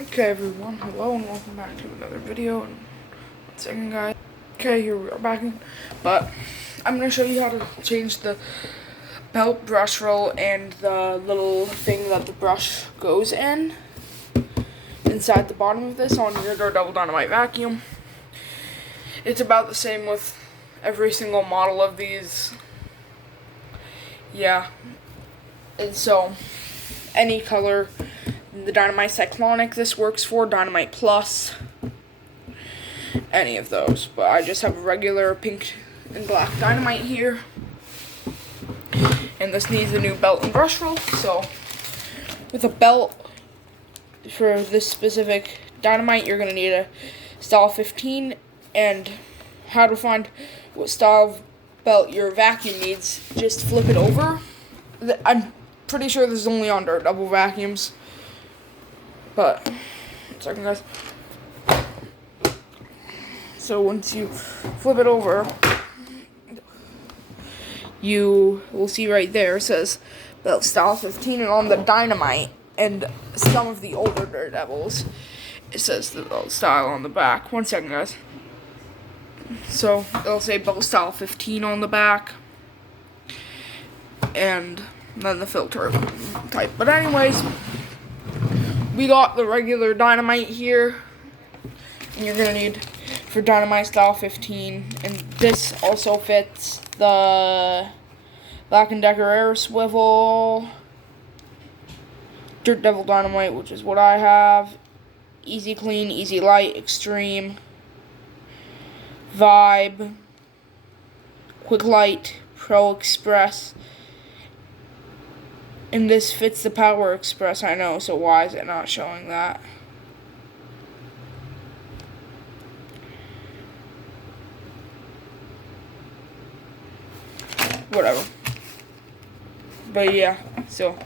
Okay everyone, hello and welcome back to another video. And 1 second guys. Okay, here we are back in, but I'm going to show you how to change the belt brush roll and the little thing that the brush goes in inside the bottom of this on your double dynamite vacuum. It's about the same with every single model of these. Yeah, and so any color, the Dynamite Cyclonic this works for, Dynamite Plus, any of those. But I just have a regular pink and black Dynamite here. And this needs a new belt and brush roll. So with a belt for this specific Dynamite, you're going to need a style 15. And how to find what style of belt your vacuum needs, just flip it over. I'm pretty sure this is only on dirt double vacuums. But, 1 second guys. So once you flip it over, you will see right there it says belt style 15, and on the Dynamite and some of the older dirt devils, it says the belt style on the back. 1 second guys. So it'll say belt style 15 on the back, and then the filter type. But anyways, we got the regular Dynamite here, and you're gonna need for Dynamite style 15, and this also fits the Black & Decker Air Swivel, Dirt Devil Dynamite, which is what I have, Easy Clean, Easy Light, Extreme, Vibe, Quick Light, Pro Express. And this fits the Power Express, I know, so why is it not showing that? Whatever. But yeah, so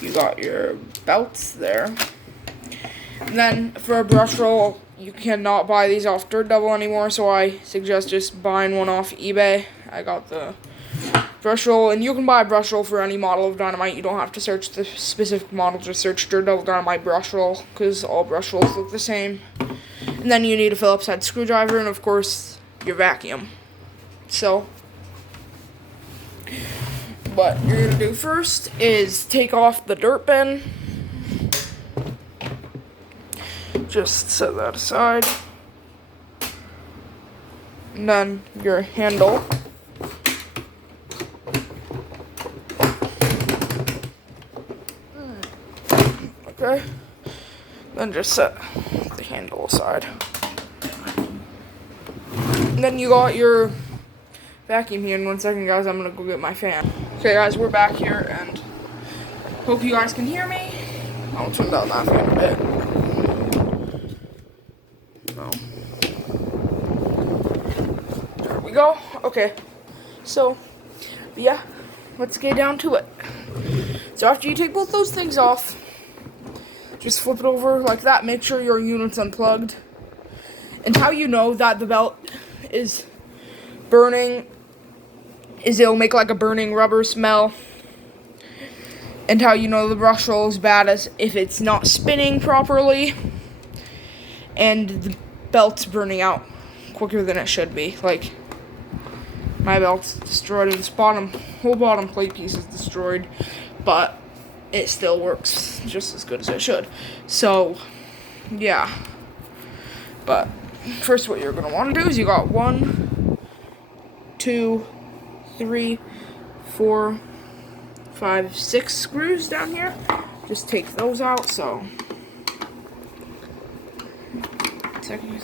you got your belts there. And then for a brush roll, you cannot buy these off Dirt Devil anymore, so I suggest just buying one off eBay. I got the brush roll, and you can buy a brush roll for any model of Dynamite. You don't have to search the specific model, just search Dirt Devil Dynamite brush roll, because all brush rolls look the same. And then you need a Phillips head screwdriver, and of course, your vacuum. So what you're going to do first is take off the dirt bin. Just set that aside. And then your handle. Okay. Then just set the handle aside. And then you got your vacuum here. In 1 second, guys, I'm gonna go get my fan. Okay, guys, we're back here, and hope you guys can hear me. I'll turn down that fan a bit. No. There we go. Okay. So, yeah, let's get down to it. So after you take both those things off, just flip it over like that. Make sure your unit's unplugged. And how you know that the belt is burning is it'll make like a burning rubber smell. And how you know the brush roll is bad is if it's not spinning properly and the belt's burning out quicker than it should be. Like, my belt's destroyed, and this whole bottom plate piece is destroyed, but it still works just as good as it should. So, yeah. But first, what you're gonna want to do is you got 1, 2, 3, 4, 5, 6 screws down here. Just take those out. So, 1 second.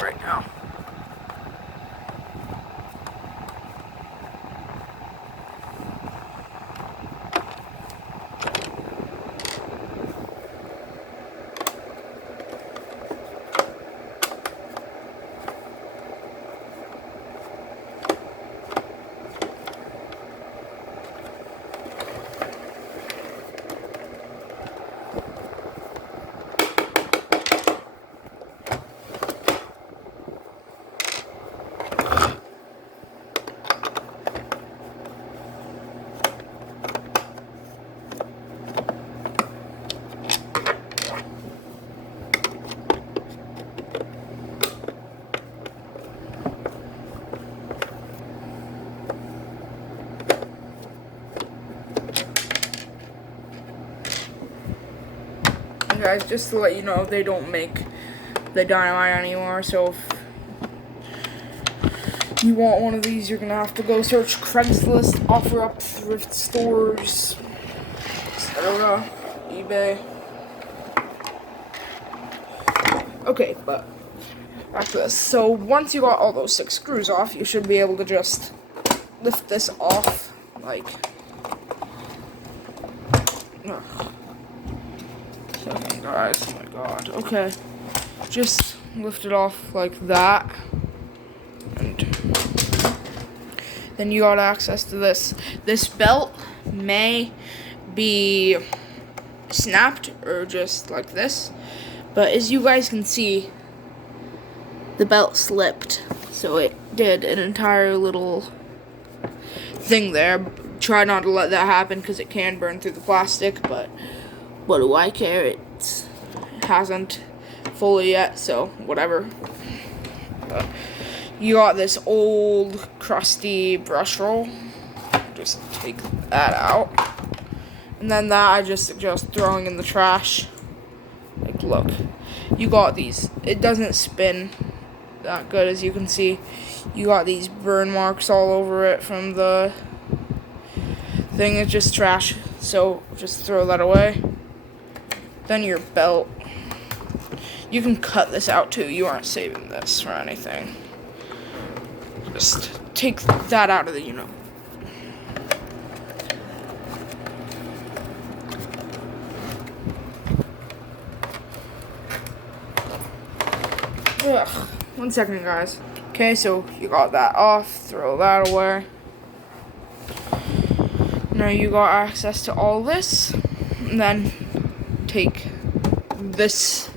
Right now. And guys, just to let you know, they don't make the dynamite anymore, so if you want one of these, you're gonna have to go search Craigslist, OfferUp, thrift stores, etc., eBay. Okay, but back to this. So once you got all those 6 screws off, you should be able to just lift this off, like, second, guys, oh my god, okay, just lift it off like that, and then you got access to this. This belt may be snapped or just like this, but as you guys can see, the belt slipped, so it did an entire little thing there. Try not to let that happen because it can burn through the plastic, but what do I care? It hasn't fully yet, so whatever. You got this old crusty brush roll. Just take that out, and then that I just suggest throwing in the trash. Like, look, you got these. It doesn't spin that good, as you can see. You got these burn marks all over it from the thing. It's just trash, so just throw that away. Then your belt, you can cut this out too. You aren't saving this for anything. Just take that out of the, Ugh. 1 second, guys. Okay, so you got that off. Throw that away. Now you got access to all this. And then take this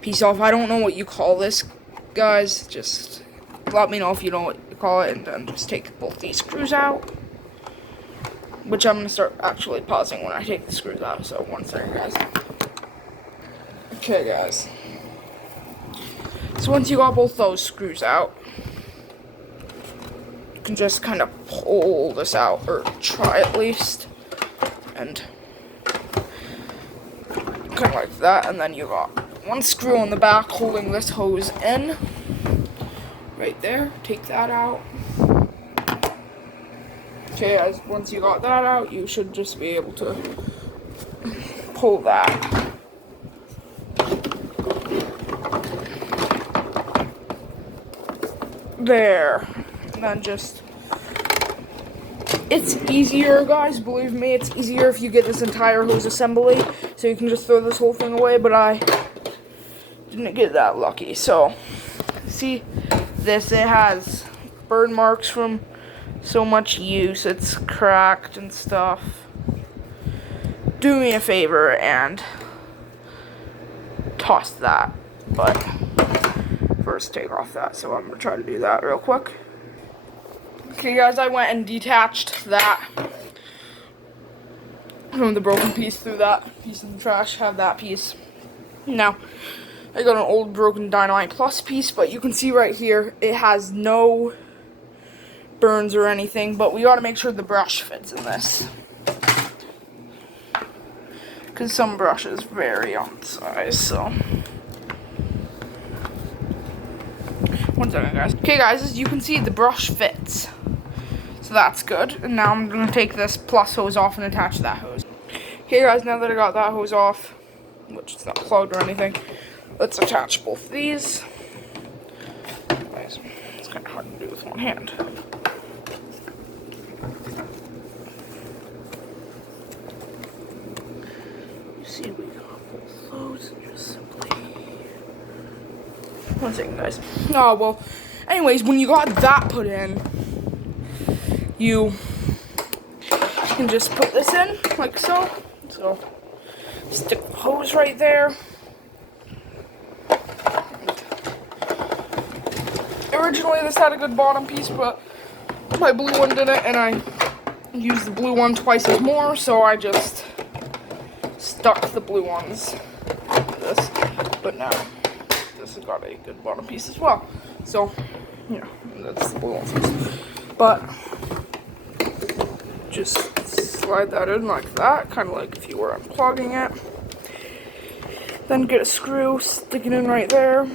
piece off. I don't know what you call this, guys. Just let me know if you know what you call it. And then just take both these screws out. Which I'm going to start actually pausing when I take the screws out. So 1 second, guys. Okay, guys. So once you got both those screws out, you can just kind of pull this out, or try at least, and kind of like that, and then you got 1 screw on the back holding this hose in, right there. Take that out. Okay, guys, once you got that out, you should just be able to pull that. There. And then just, it's easier, guys, believe me, it's easier if you get this entire hose assembly, so you can just throw this whole thing away, but I didn't get that lucky. So, see, this, it has burn marks from so much use. It's cracked and stuff. Do me a favor and toss that, but first take off that, so I'm gonna try to do that real quick. Okay, guys, I went and detached that from the broken piece, through that piece of the trash. Have that piece. Now, I got an old broken Dynamite Plus piece, but you can see right here, it has no burns or anything, but we gotta make sure the brush fits in this, because some brushes vary on size, so. 1 second, guys. Okay, guys, as you can see, the brush fits. So that's good. And now I'm going to take this plus hose off and attach that hose. Okay, guys, now that I got that hose off, which is not plugged or anything, let's attach both these. Guys, it's kind of hard to do with one hand. You see, we got both those and just simply... 1 second, guys. Oh, well, anyways, when you got that put in, you can just put this in, like so. So, stick the hose right there. Originally, this had a good bottom piece, but my blue one didn't, and I used the blue one twice as more, so I just stuck the blue ones to this. But now, this has got a good bottom piece as well. So, yeah, that's the blue ones. But just slide that in like that, kind of like if you were unplugging it. Then get a screw, stick it in right there.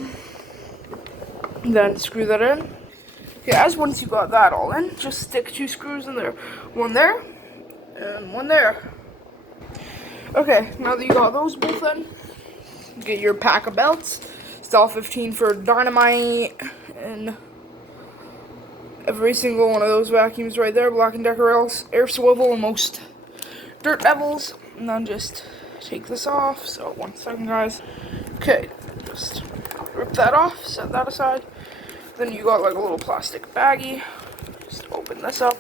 Then screw that in. Okay, as once you got that all in, just stick 2 screws in there. One there, and one there. Okay, now that you got those both in, get your pack of belts. Style 15 for dynamite, and every single one of those vacuums right there. Black & Decker air swivel, and most dirt devils. And then just take this off. So 1 second, guys. Okay, just rip that off, set that aside. Then you got like a little plastic baggie. Just open this up.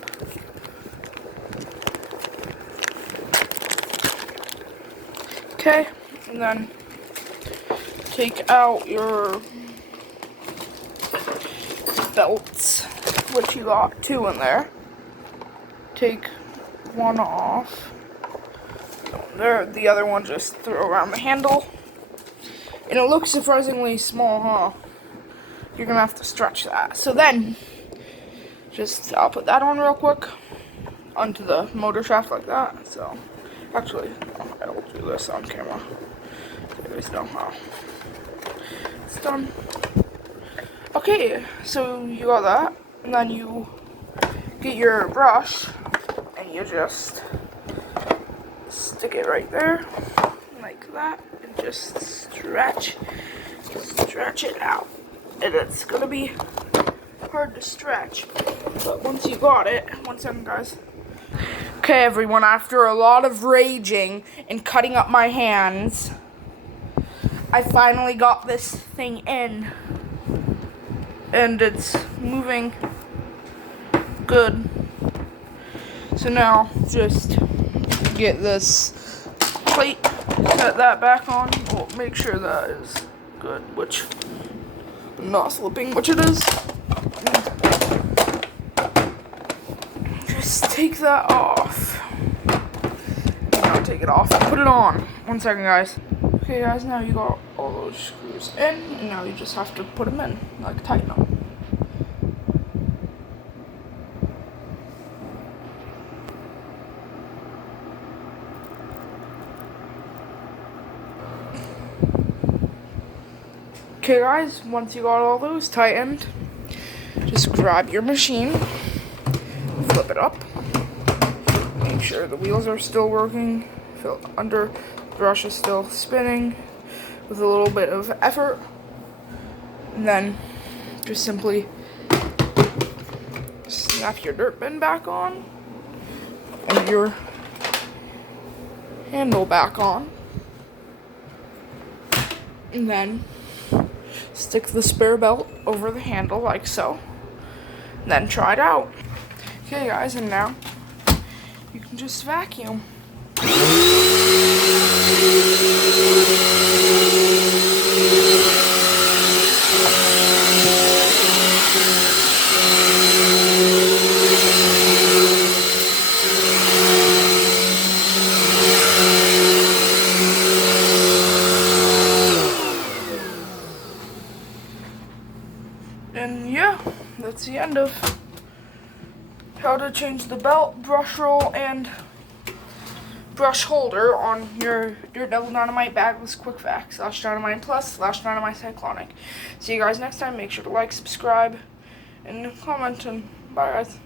Okay, and then take out your belts, which you got 2 in there. Take one off. There, the other one just throw around the handle. And it looks surprisingly small, huh? You're gonna have to stretch that. So then, I'll put that on real quick onto the motor shaft like that. So, actually, I will do this on camera. So you guys know how it's done. Okay, so you got that, and then you get your brush, and you just stick it right there, like that, and just stretch it out. And it's gonna be hard to stretch, but once you got it, 1 second, guys. Okay, everyone, after a lot of raging and cutting up my hands, I finally got this thing in, and it's moving good. So now, just get this plate, set that back on. We'll make sure that is good, which not slipping, which it is. Just take that off. Now take it off and put it on. 1 second, guys. Okay, guys, now you got all those screws in, and now you just have to put them in, like tighten them. Okay, guys, once you got all those tightened, just grab your machine, flip it up, make sure the wheels are still working, feel under, brush is still spinning with a little bit of effort, and then just simply snap your dirt bin back on, and your handle back on, and then stick the spare belt over the handle like so. Then try it out. Okay, guys, and now you can just vacuum. And yeah, that's the end of how to change the belt, brush roll, and brush holder on your Daredevil Dynamite Bagless Quick Vac / Dynamite Plus / Dynamite Cyclonic. See you guys next time. Make sure to like, subscribe, and comment, and bye, guys.